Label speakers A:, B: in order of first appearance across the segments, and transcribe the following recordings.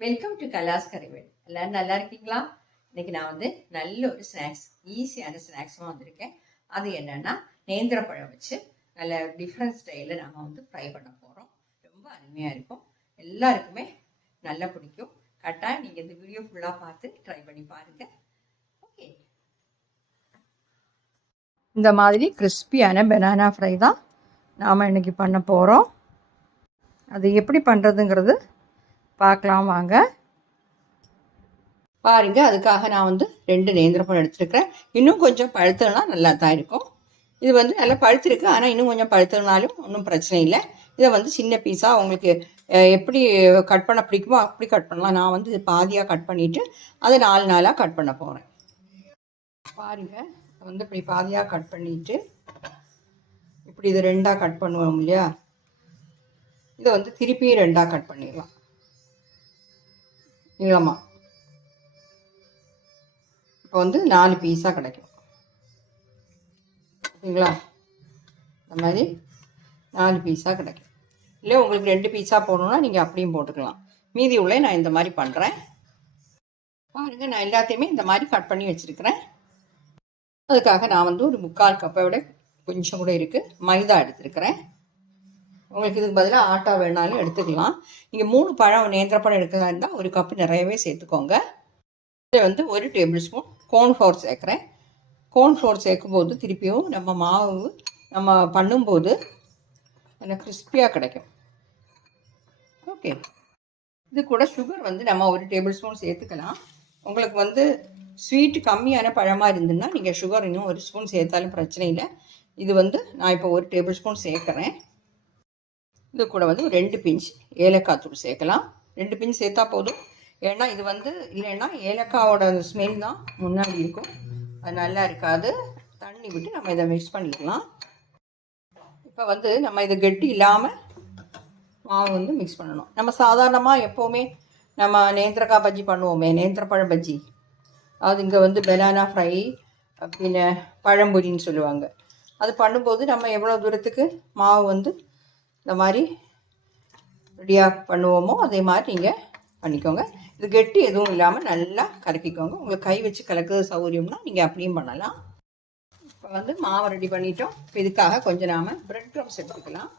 A: Welcome to கலாஸ் கரைவேல் எல்லோரும் நல்லா இருக்கீங்களா? இன்றைக்கி நான் வந்து நல்ல ஒரு ஸ்நாக்ஸ் ஈஸியான ஸ்நாக்ஸும் வந்திருக்கேன். அது என்னென்னா நேந்திரப்பழம் வச்சு நல்ல டிஃப்ரெண்ட் ஸ்டைலில் நம்ம வந்து ஃப்ரை பண்ண போகிறோம் ரொம்ப அருமையாக இருக்கும். எல்லாருக்குமே நல்லா பிடிக்கும். கரெக்டாக நீங்கள் இந்த வீடியோ ஃபுல்லாக பார்த்து ட்ரை பண்ணி பாருங்கள் ஓகே இந்த மாதிரி கிறிஸ்பியான பெனானா ஃப்ரை தான் நாம் இன்றைக்கி பண்ண போகிறோம் அது எப்படி பண்ணுறதுங்கிறது பார்க்கலாம் வாங்க. பாருங்க அதுக்காக நான் வந்து ரெண்டு நேந்திரப்பழம் எடுத்துருக்கிறேன். இன்னும் கொஞ்சம் பழுத்தனா நல்லா தான் இருக்கும். இது வந்து நல்லா பழுத்திருக்கு ஆனால் இன்னும் கொஞ்சம் பழுத்தனாலும் ஒன்றும் பிரச்சனை இல்லை. இதை வந்து சின்ன பீஸாக உங்களுக்கு எப்படி கட் பண்ண பிடிக்குமோ அப்படி கட் பண்ணலாம். நான் வந்து பாதியாக கட் பண்ணிவிட்டு அதை நாலு நாளாக கட் பண்ண போகிறேன் பாருங்க வந்து இப்படி பாதியாக கட் பண்ணிவிட்டு இப்படி இது ரெண்டாக கட் பண்ணுவோம் இல்லையா? இதை வந்து திருப்பி ரெண்டாக கட் பண்ணிடலாம். நீளமாக இப்போ வந்து நாலு பீஸாக கிடைக்கும். ஓகேங்களா இந்த மாதிரி நாலு பீஸாக கிடைக்கும். இல்லை உங்களுக்கு ரெண்டு பீஸாக போடணும்னா நீங்கள் அப்படியும் போட்டுக்கலாம். மீதி உள்ள நான் இந்த மாதிரி பண்ணுறேன் பாருங்கள் நான் எல்லாத்தையுமே இந்த மாதிரி கட் பண்ணி வச்சுருக்கிறேன். அதுக்காக நான் வந்து ஒரு முக்கால் கப்பை விட கொஞ்சம் கூட இருக்குது மைதா எடுத்துருக்கிறேன். உங்களுக்கு இதுக்கு பதிலாக ஆட்டா வேணாலும் எடுத்துக்கலாம். நீங்கள் மூணு பழம் நேந்திரப்பழம் எடுக்கிறதா இருந்தால் ஒரு கப்பு நிறையவே சேர்த்துக்கோங்க. இதில் வந்து ஒரு டேபிள் ஸ்பூன் கோன்ஃப்ளவர் சேர்க்குறேன். கோன்ஃப்ளவர் சேர்க்கும்போது திருப்பியும் நம்ம மாவு நம்ம பண்ணும்போது எனக்கு கிறிஸ்பியாக கிடைக்கும். ஓகே இது கூட சுகர் வந்து நம்ம ஒரு டேபிள் ஸ்பூன் சேர்த்துக்கலாம். உங்களுக்கு வந்து ஸ்வீட் கம்மியான பழமாக இருந்ததுன்னா நீங்கள் சுகர் இன்னும் ஒரு ஸ்பூன் சேர்த்தாலும் பிரச்சனை இல்லை. இது வந்து நான் இப்போ ஒரு டேபிள் ஸ்பூன் சேர்க்குறேன். இது கூட வந்து ரெண்டு பிஞ்ச் ஏலக்காய் தூள் சேர்க்கலாம். ரெண்டு பிஞ்ச் சேர்த்தா போதும். ஏன்னா இது வந்து இல்லைன்னா ஏலக்காவோட ஸ்மெல் தான் முன்னாடி இருக்கும். அது நல்லா இருக்காது. தண்ணி விட்டு நம்ம இதை மிக்ஸ் பண்ணிக்கலாம். இப்போ வந்து நம்ம இதை கெட்டி இல்லாமல் மாவு வந்து மிக்ஸ் பண்ணணும். நம்ம சாதாரணமாக எப்போவுமே நம்ம நேந்திரக்காய் பஜ்ஜி பண்ணுவோமே நேந்திரப்பழம் பஜ்ஜி. அது இங்கே வந்து பெனானா ஃப்ரை பின்ன பழம்பொரின்னு சொல்லுவாங்க. அது பண்ணும்போது நம்ம எவ்வளோ தூரத்துக்கு மாவு வந்து இந்த மாதிரி ரெடியாக பண்ணுவோமோ அதே மாதிரி நீங்கள் பண்ணிக்கோங்க. இது கெட்டி எதுவும் இல்லாமல் நல்லா கலக்கிக்கோங்க. உங்களுக்கு கை வச்சு கலக்குறது சௌகரியம்னா நீங்கள் அப்படியும் பண்ணலாம். இப்போ வந்து மாவை ரெடி பண்ணிட்டோம். இப்போ இதுக்காக கொஞ்சம் நாம் பிரெட் க்ரம்ஸ் எடுத்துக்கலாம்.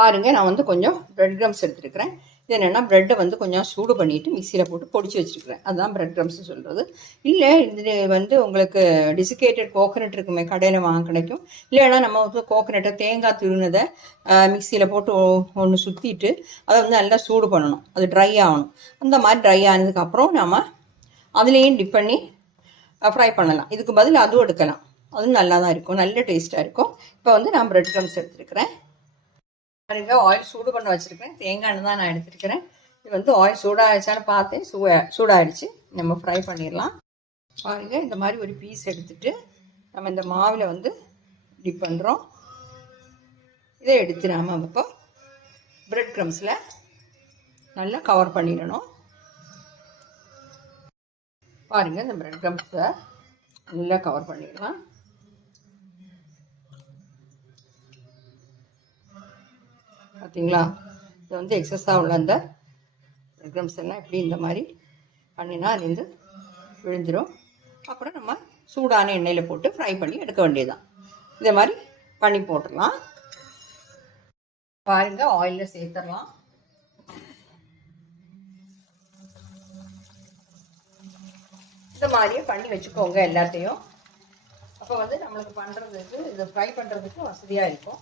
A: பாருங்கள் நான் வந்து கொஞ்சம் பிரெட் க்ரம்ஸ் எடுத்துருக்கிறேன். இது என்னென்னா ப்ரெட்டை வந்து கொஞ்சம் சூடு பண்ணிவிட்டு மிக்சியில் போட்டு பொடிச்சு வச்சுருக்கிறேன். அதுதான் ப்ரெட் க்ரம்ஸ்னு சொல்கிறது இல்லை இது வந்து உங்களுக்கு டிசிகேட்டட் கோகனட் இருக்குமே கடையில் வாங்க கிடைக்கும். இல்லைன்னா நம்ம வந்து கோகனட்டை தேங்காய் துருனதை மிக்சியில் போட்டு ஒன்று சுற்றிட்டு அதை வந்து நல்லா சூடு பண்ணணும். அது ட்ரை ஆகணும். அந்த மாதிரி ட்ரை ஆனதுக்கப்புறம் நம்ம அதுலேயும் டிப் பண்ணி ஃப்ரை பண்ணலாம். இதுக்கு பதில் அதுவும் எடுக்கலாம். அதுவும் நல்லா தான் இருக்கும். நல்ல டேஸ்ட்டாக இருக்கும். இப்போ வந்து நான் ப்ரெட் க்ரம்ஸ் எடுத்துருக்கிறேன். பாருங்க ஆயில் சூடு பண்ண வச்சுருக்கேன். தேங்காய் தான் நான் எடுத்துருக்கிறேன். இது வந்து ஆயில் சூடாகிச்சாலும் பார்த்தேன். சூ சூடாகிடுச்சு நம்ம ஃப்ரை பண்ணிடலாம். பாருங்க இந்த மாதிரி ஒரு பீஸ் எடுத்துட்டு நம்ம இந்த மாவில் வந்து டிப் பண்ணுறோம் இதை எடுத்து நாம் இப்போ பிரெட் க்ரம்ஸில் நல்லா கவர் பண்ணிடணும். பாருங்கள் இந்த பிரெட் க்ரம்ஸை நல்லா கவர் பண்ணிடலாம். பார்த்தீங்களா இது வந்து எக்ஸஸாக உள்ள அந்த க்ரம்ஸ் எல்லாம் இப்படி இந்த மாதிரி பண்ணினா அது வந்து விழுந்துடும் அப்புறம் நம்ம சூடான எண்ணெயில் போட்டு ஃப்ரை பண்ணி எடுக்க வேண்டியதுதான். இதே மாதிரி பண்ணி போட்டுடலாம். பாருங்க ஆயிலில் சேர்த்துடலாம். இந்த மாதிரியே பண்ணி வச்சுக்கோங்க எல்லாத்தையும். அப்போ வந்து நம்மளுக்கு பண்ணுறதுக்கு இது ஃப்ரை பண்ணுறதுக்கு வசதியாக இருக்கும்.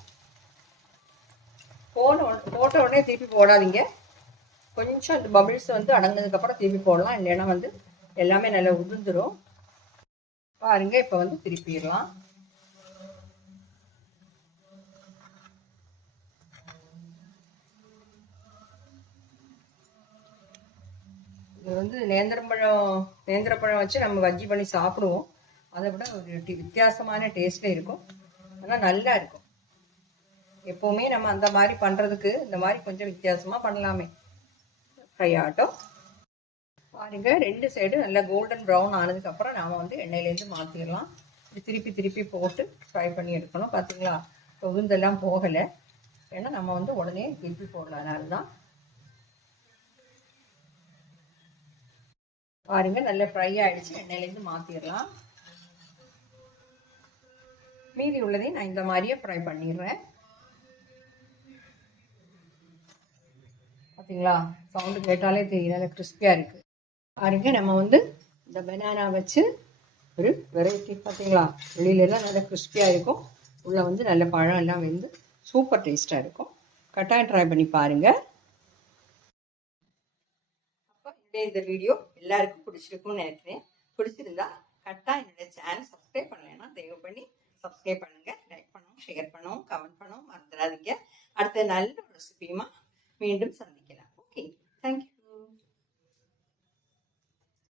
A: போன போட்ட உடனே திருப்பி போடாதீங்க. கொஞ்சம் அந்த பபிள்ஸ் வந்து அடங்கினதுக்கப்புறம் திருப்பி போடலாம். இல்லைன்னா வந்து எல்லாமே நல்லா உதிர்ந்துடும் பாருங்க இப்போ வந்து திருப்பிடலாம். இது வந்து நேந்திரப்பழம் நேந்திரப்பழம் வச்சு நம்ம வஜ்ஜி பண்ணி சாப்பிடுவோம். அதை விட ஒரு வித்தியாசமான டேஸ்ட்டில் இருக்கும். ஆனால் நல்லா இருக்கும். எப்போவுமே நம்ம அந்த மாதிரி பண்ணுறதுக்கு இந்த மாதிரி கொஞ்சம் வித்தியாசமாக பண்ணலாமே. ஃப்ரை ஆகட்டும். பாருங்க ரெண்டு சைடு நல்லா கோல்டன் ப்ரௌன் ஆனதுக்கப்புறம் நாம் வந்து எண்ணெயிலேருந்து மாற்றிடலாம் இப்படி திருப்பி திருப்பி போட்டு ஃப்ரை பண்ணி எடுக்கணும் பார்த்தீங்களா தொகுந்தெல்லாம் போகலை. ஏன்னா நம்ம வந்து உடனே திருப்பி போடலாம் தான் பாருங்கள் நல்லா ஃப்ரை ஆகிடுச்சு எண்ணெயிலேருந்து மாற்றிடலாம் மீதி உள்ளதையும் நான் இந்த மாதிரியே ஃப்ரை பண்ணிடுறேன். பார்த்தீங்களா சவுண்டு கேட்டாலே தெரியும் நல்லா கிறிஸ்பியாக இருக்குது பாருங்க நம்ம வந்து இந்த பனானா வச்சு ஒரு வெரைட்டி பார்த்தீங்களா வெளியிலலாம் நல்லா கிறிஸ்பியாக இருக்கும். உள்ளே வந்து நல்ல பழம் எல்லாம் வந்து சூப்பர் டேஸ்ட்டாக இருக்கும். கட்டாயம் ட்ரை பண்ணி பாருங்கள் அப்போ இந்த இந்த வீடியோ எல்லாருக்கும் பிடிச்சிருக்கும்னு நினைக்கிறேன். பிடிச்சிருந்தா கரெக்டாக என்னுடைய சேனல் சப்ஸ்கிரைப் பண்ணலைன்னா தயவு பண்ணி சப்ஸ்கிரைப் பண்ணுங்கள் லைக் பண்ணவும் ஷேர் பண்ணவும் கமெண்ட் பண்ணவும் மறந்துடாதீங்க. அடுத்த நல்ல വീണ്ടും ശ്രദ്ധിക്കണം ഓക്കെ താങ്ക്